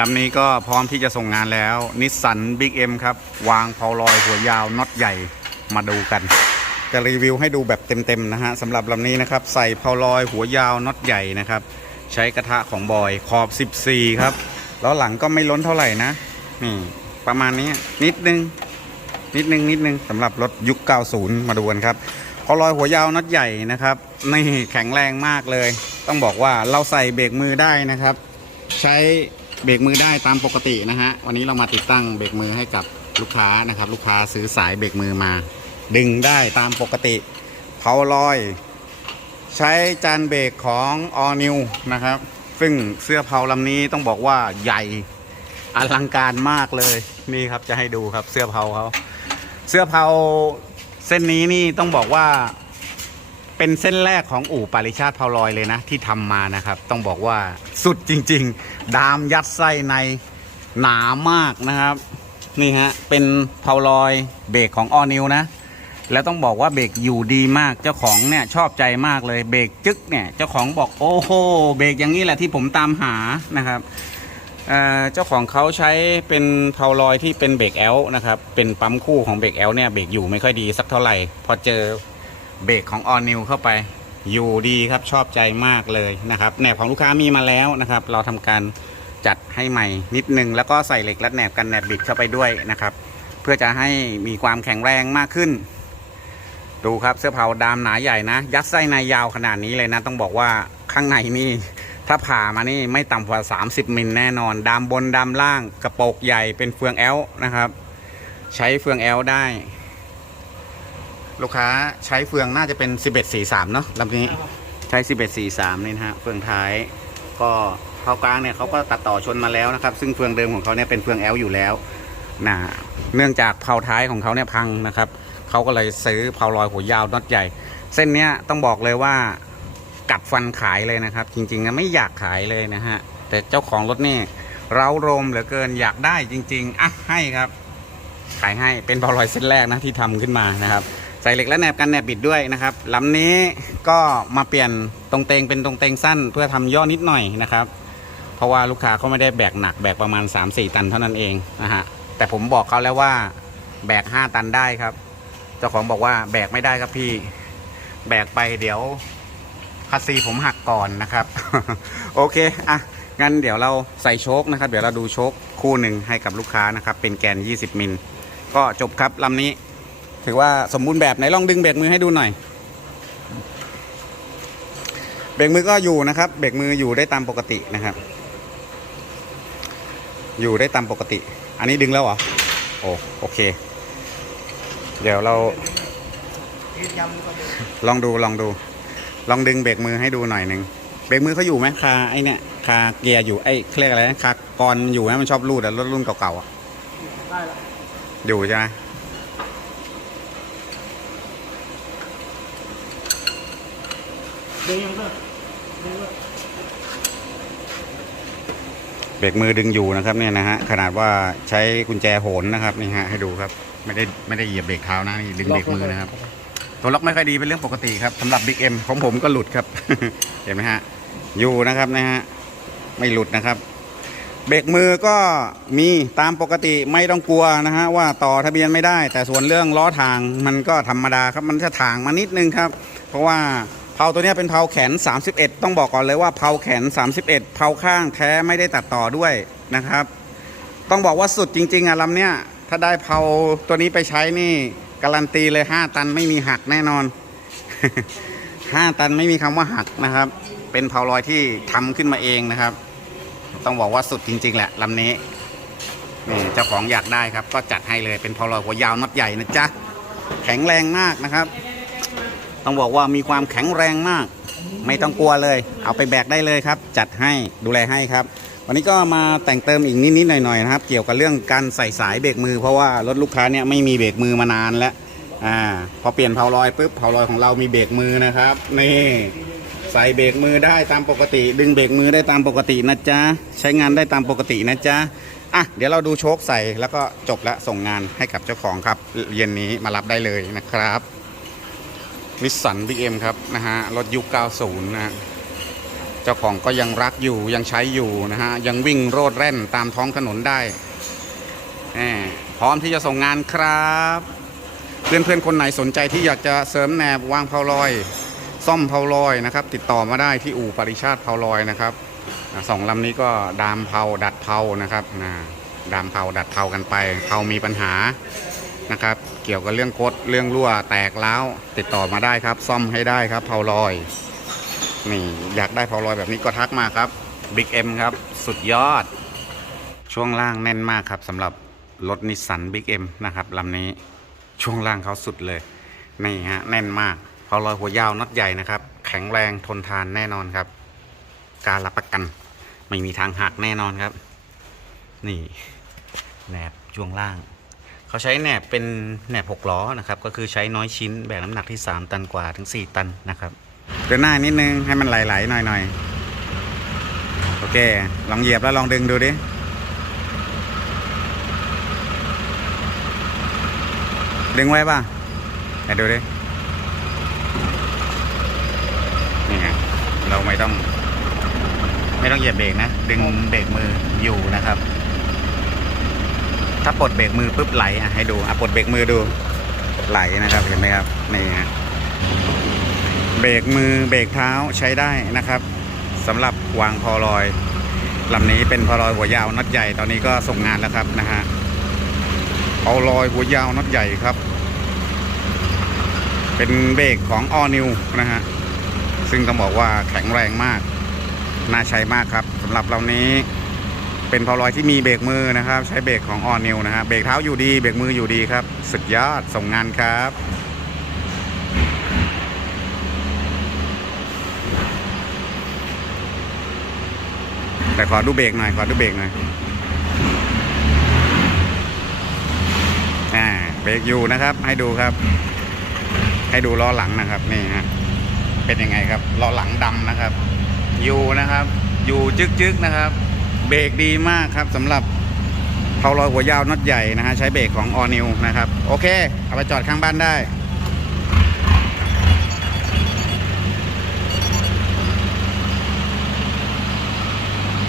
ลำนี้ก็พร้อมที่จะส่งงานแล้วนิสสันบิ๊กเอ็มครับ วางเพาลอยหัวยาวน็อตใหญ่มาดูกัน จะรีวิวให้ดูแบบเต็มๆนะฮะสำหรับลำนี้นะครับ ใส่เพาลอยหัวยาวน็อตใหญ่นะครับ ใช้กระทะของบอยขอบ 14 ครับ แล้วหลังก็ไม่ล้นเท่าไหร่นะ นี่ ประมาณนี้นิดนึง นิดนึงนิดนึงสำหรับรถยุค 90 มาดูกันครับเพาลอยหัวยาวน็อตใหญ่นะครับนี่แข็งแรงมากเลย ต้องบอกว่าเราใส่เบรกมือได้นะครับ ใช้ เบรกมือได้ตามปกตินะฮะ วันนี้เรามาติดตั้งเบรกมือให้กับลูกค้านะครับ ลูกค้าซื้อสายเบรกมือมา ดึงได้ตามปกติเพาลอย ใช้จานเบรกของ All New นะครับ ซึ่งเสื้อเพาลำนี้ต้องบอกว่าใหญ่อลังการมากเลยนี่ครับจะให้ดูครับเสื้อเพาเขาเสื้อเพาเส้นนี้นี่ต้องบอกว่า เป็นเส้นแรกของอู่ปาริชาติพาลอยเลยนะ ที่ทำมานะครับ ต้องบอกว่าสุดจริง ๆ ดามยัดไส้ในหนามากนะครับ นี่ฮะ เป็นเพาลอยเบรกของออนิวนะ แล้วต้องบอกว่าเบรกอยู่ดีมากเจ้าของเนี่ยชอบใจมากเลยเบรกจึ๊กเนี่ยเจ้าของบอกโอ้โหเบรกอย่างนี้แหละที่ผมตามหานะครับเเจ้าของเขาใช้เป็นเพาลอยที่เป็นเบรกแอลนะครับ เป็นปั๊มคู่ของเบรกแอลเนี่ยเบรกอยู่ไม่ค่อยดีสักเท่าไหร่ พอเจอ เบรกของออนิวเข้าไป อยู่ดีครับชอบใจมากเลยนะครับแหนบของลูกค้ามีมาแล้วนะครับ เราทำการจัดให้ใหม่นิดนึง แล้วก็ใส่เหล็กรัดแหนบกันแหนบบิดเข้าไปด้วยนะครับ เพื่อจะให้มีความแข็งแรงมากขึ้น ดูครับเสื้อเผาดามหนาใหญ่นะ ยัดไส้ในยาวขนาดนี้เลยนะ ต้องบอกว่าข้างในนี่ถ้าผ่ามานี่ไม่ต่ำกว่า 30 มิลแน่นอน ดามบนดามล่างกระโปรงใหญ่เป็นเฟืองแอลนะครับ ใช้เฟืองแอลได้ ลูกค้าใช้เฟืองน่าจะเป็น 1143 เนาะลำนี้ใช้ 1143 นี่นะฮะเฟืองท้าย ก็เผากลางเนี่ยเขาก็ตัดต่อชนมาแล้วนะครับ ซึ่งเฟืองเดิมของเขาเนี่ยเป็นเฟืองแอลอยู่แล้วนะเนื่องจากเผาท้ายของเขาเนี่ยพังนะครับเขาก็เลยซื้อเพาลอยหัวยาวน็อตใหญ่ เส้นเนี้ยต้องบอกเลยว่ากัดฟันขายเลยนะครับ จริงๆนะไม่อยากขายเลยนะฮะแต่เจ้าของรถนี่เร้าโรมเหลือเกินอยากได้จริง ๆอะให้ครับ ขายให้เป็นเพาลอยเส้นแรกนะที่ทำขึ้นมานะครับ ใส่เหล็กและแหนบกันแหนบบิดด้วยนะครับลำนี้ก็มาเปลี่ยนตรงเตงเป็นตรงเตงสั้น เพื่อทำย่อนิดหน่อยนะครับ เพราะว่าลูกค้าเขาไม่ได้แบกหนักแบกประมาณ 3-4 ตันเท่านั้นเองนะฮะแต่ผมบอกเขาแล้วว่าแบก 5 ตันได้ครับ เจ้าของบอกว่าแบกไม่ได้ครับพี่ แบกไปเดี๋ยวคัสซีผมหักก่อนนะครับ โอเคอะงั้นเดี๋ยวเราใส่โชคนะครับ เดี๋ยวเราดูโชคคู่หนึ่งให้กับลูกค้านะครับ เป็นแกน 20 มิล ก็จบครับลำนี้ ถือว่าสมบูรณ์แบบไหนลองดึงเบรกมือให้ดูหน่อย เบรกมือก็อยู่นะครับ เบรกมืออยู่ได้ตามปกตินะครับ อยู่ได้ตามปกติ อันนี้ดึงแล้วเหรอโอ้โอเค เดี๋ยวเรา ลองดูลองดู ลองดึงเบรกมือให้ดูหน่อยหนึ่งเบรกมือเขาอยู่ไหมคาไอเนี่ยคาเกียร์อยู่ไอ้เรียกอะไรคากรมันอยู่ไหมมันชอบรูดอะรถรุ่นเก่าๆอะอยู่ใช่ไหม ดี๋ยวยังเพิ่มเดี๋ยวเพิ่มเบรกมือดึงอยู่นะครับเนี่ยนะฮะขนาดว่าใช้กุญแจโหนนะครับนี่ฮะให้ดูครับไม่ได้ไม่ได้เหยียบเบรกเท้านะนี่ดึงเบรกมือนะครับ ตัวล็อกไม่ค่อยดีเป็นเรื่องปกติครับสำหรับบิ๊กเอ็มของผมก็หลุดครับ เห็นไหมฮะอยู่นะครับนะฮะไม่หลุดนะครับ เบรกมือก็มีตามปกติไม่ต้องกลัวนะฮะว่าต่อทะเบียนไม่ได้ แต่ส่วนเรื่องล้อทางมันก็ธรรมดาครับมันจะทางมานิดนึงครับ เพราะว่า เพาตัวนี้เป็นเพาแขน 31 ต้องบอกก่อนเลยว่าเพาแขน 31เพาข้างแท้ไม่ได้ตัดต่อด้วยนะครับ ต้องบอกว่าสุดจริง ๆอะลำเนี้ยถ้าได้เพาตัวนี้ไปใช้นี่การันตีเลย 5 ตันไม่มีหักแน่นอน 5 ตันไม่มีคำว่าหักนะครับ เป็นเพาลอยที่ทำขึ้นมาเองนะครับ ต้องบอกว่าสุดจริง ๆ แหละลำนี้นี่เจ้าของอยากได้ครับ ก็จัดให้เลยเป็นเพาลอยหัวยาวน็อตใหญ่นะจ๊ะแข็งแรงมากนะครับ ต้องบอกว่ามีความแข็งแรงมาก ไม่ต้องกลัวเลย เอาไปแบกได้เลยครับ จัดให้ดูแลให้ครับ วันนี้ก็มาแต่งเติมอีกนิดๆหน่อยๆนะครับ เกี่ยวกับเรื่องการใส่สายเบรกมือ เพราะว่ารถลูกค้าเนี่ยไม่มีเบรกมือมานานแล้วอ่าพอเปลี่ยนเพาลอยปุ๊บเพาลอยของเรามีเบรกมือนะครับนี่ใส่เบรกมือได้ตามปกติ ดึงเบรกมือได้ตามปกตินะจ๊ะใช้งานได้ตามปกตินะจ๊ะอะเดี๋ยวเราดูโชคใส่แล้วก็จบแล้วส่งงานให้กับเจ้าของครับ เย็นนี้มารับได้เลยนะครับ นิสสันบิ๊กเอ็มครับนะฮะรถยุค 90 นะฮะเจ้าของก็ยังรักอยู่ยังใช้อยู่นะฮะยังวิ่งโรดแร่นตามท้องถนนได้แหมพร้อมที่จะส่งงานครับ เพื่อนๆคนไหนสนใจที่อยากจะเสริมแหนบวางเพาลอย ซ่อมเพาลอยนะครับ ติดต่อมาได้ที่อู่ปริชาติเพาลอยนะครับสองลำนี้ก็ดามเพาดัดเพานะครับนะดามเพาดัดเพากันไปเพามีปัญหา นะครับ เกี่ยวกับเรื่องโคดเรื่องรั่วแตกแล้วติดต่อมาได้ครับ ซ่อมให้ได้ครับเพาลอยนี่อยากได้เพาลอยแบบนี้ก็ทักมาครับบิ๊กเอ็มครับ สุดยอด ช่วงล่างแน่นมากครับสำหรับรถนิสสันบิ๊กเอ็มนะครับลำนี้ช่วงล่างเขาสุดเลยนี่ฮะแน่นมากเพาลอยหัวยาวน็อตใหญ่นะครับ แข็งแรงทนทานแน่นอนครับ การรับประกันไม่มีทางหักแน่นอนครับ นี่แหนบช่วงล่าง เขาใช้แหนบเป็นแหนบหกล้อนะครับก็คือใช้น้อยชิ้นแบกน้ำหนักที่ 3 ตันกว่าถึง 4 ตันนะครับเดินหน้านิดนึงให้มันไหลๆหน่อยๆโอเค ลองเหยียบแล้วลองดึงดูดิดึงไว้ป่ะไหนดูดินี่ไงเราไม่ต้อง ไม่ต้องเหยียบเบรกนะ ดึงเบรกมืออยู่นะครับ ถ้าปลดเบรกมือปุ๊บไหลอะให้ดูอะปลดเบรกมือดูไหลนะครับเห็นไหมครับนี่ฮะเบรกมือเบรกเท้าใช้ได้นะครับสำหรับวางพอลอยลำนี้เป็นพอลอยหัวยาวน็อตใหญ่ตอนนี้ก็ส่งงานแล้วครับนะฮะพอาลอยหัวยาวน็อตใหญ่ครับ เป็นเบรกของออนิวนะฮะซึ่งต้องบอกว่าแข็งแรงมาก น่าใช้มากครับสำหรับลำนี้ เป็นพอลอยที่มีเบรกมือนะครับ ใช้เบรกของออนิวนะฮะเบรกเท้าอยู่ดีเบรกมืออยู่ดีครับ สุดยอดส่งงานครับแต่ขอดูเบรกหน่อยขอดูเบรกหน่อยอ่าเบรกอยู่นะครับ ให้ดูครับ ให้ดูล้อหลังนะครับนี่ฮะเป็นยังไงครับล้อหลังดำนะครับ อยู่นะครับ อยู่จึกๆนะครับ เบรกดีมากครับสำหรับเผาลอยหัวยาวน็อตใหญ่นะฮะใช้เบรกของออนิวนะครับ โอเค เอาไปจอดข้างบ้านได้